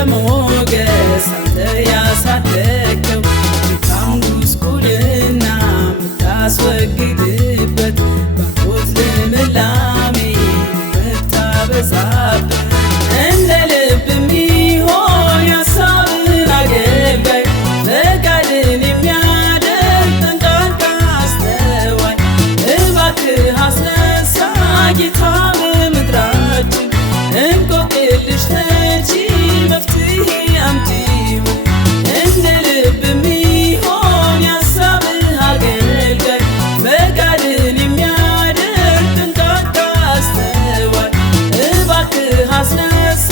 በሞገስ አንተ ያሳደግከው ድካም ጉስቁልና ምታስወግድበት ባርኮት ልምላሜ ምታበዛበት እንደ ልብ የሚሆን ያሳብን አገልጋይ ፈቃድን የሚያደርግ ጠንቃቃ አስተዋይ እባክህ አስነሳ ጌታ በምድራችን እንቆቅልሽ ፈቺ መፍትሄ አምጪ እንደ ልብ የሚሆን ያሳብህ አገልጋይ ፈቃድን የሚያደርግ ጠንቃቃ አስተዋይ እባክህ አስነሳ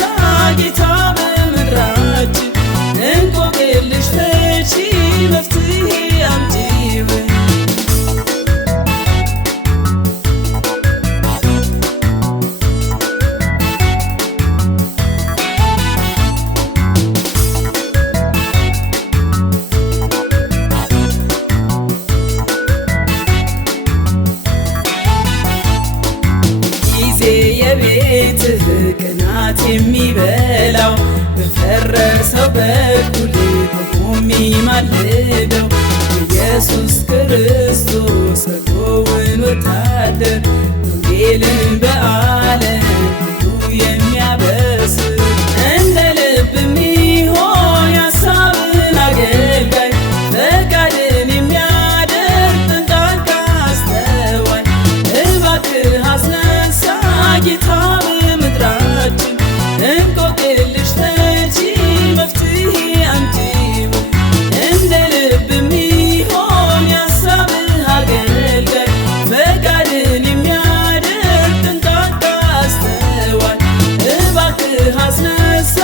ጌታ በምድራችን እንቆቅልሽ ፈቺ መፍትሄ አምጪ የቤትህ ቅናት የሚበላው በፈረሰው በኩል ቆሞ የሚማልደው ኢየሱስ ክርስቶስ እርጎውን ወታደር ወንጌልን በዓለም ሁሉ የሚያበስር እንደ ልብ የሚሆን ያሳብን አገልጋይ ፈቃድን የሚያደርግ ጠንቃቃ አስተዋይ እባክህ አስነሳ ጌታ በምድራችን እንቆቅልሽ ፈቺ መፍትሄ አምጪ እንደ ልብ የሚሆን ያሳብህ አገልጋይ ፈቃድን የሚያደርግ ጠንቃቃ አስተዋይ እባክህ አስነሳ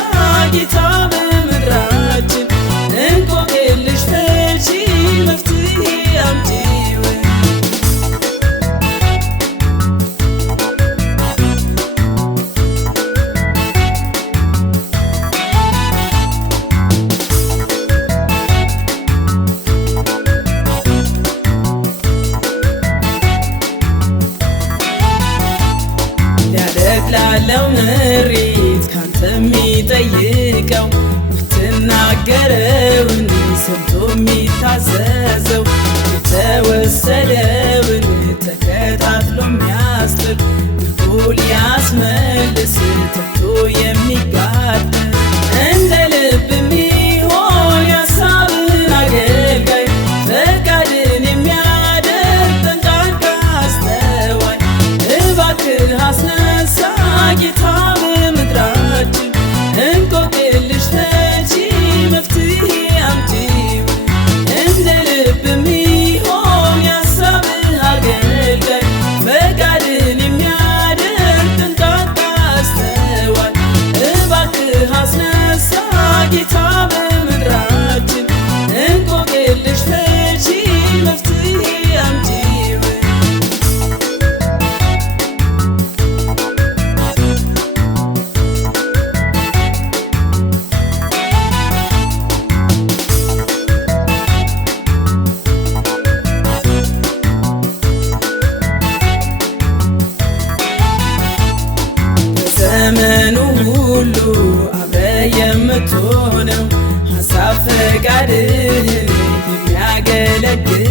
ጌታ በምድራችን እንቆቅልሽ ፈቺ መፍትሄ አምጪ ላለው ምሪት ካንተ የሚጠይቀው ምትናገረውን ሰምቶ የሚታዘዘው የተወሰደውን ተከታትሎ የሚያስጥል ምርኮ ሊያስመልስ ተግቶ የሚጋደል እንደ ልብ የሚሆን ያሳብን አገልጋይ ፈቃድን የሚያደርግ ጠንቃቃ አስተዋይ እባክህ አስነሳ ጌታ በምድራችን እንቆቅልሽ ፈቺ መፍትሄ አምጪ እንደ ልብ የሚሆን ያሳብህ አገልጋይ ፈቃድን የሚያደርግ ጠንቃቃ አስተዋይ እባክህ አስነሳ ጌታ በምድራችን እንቆቅልሽ ፈቺ መፍትሄ አምጪ ዘመኑ ሁሉ አብረ የምትሆነው ሐሳብ ፈቃድህን የሚያገለግል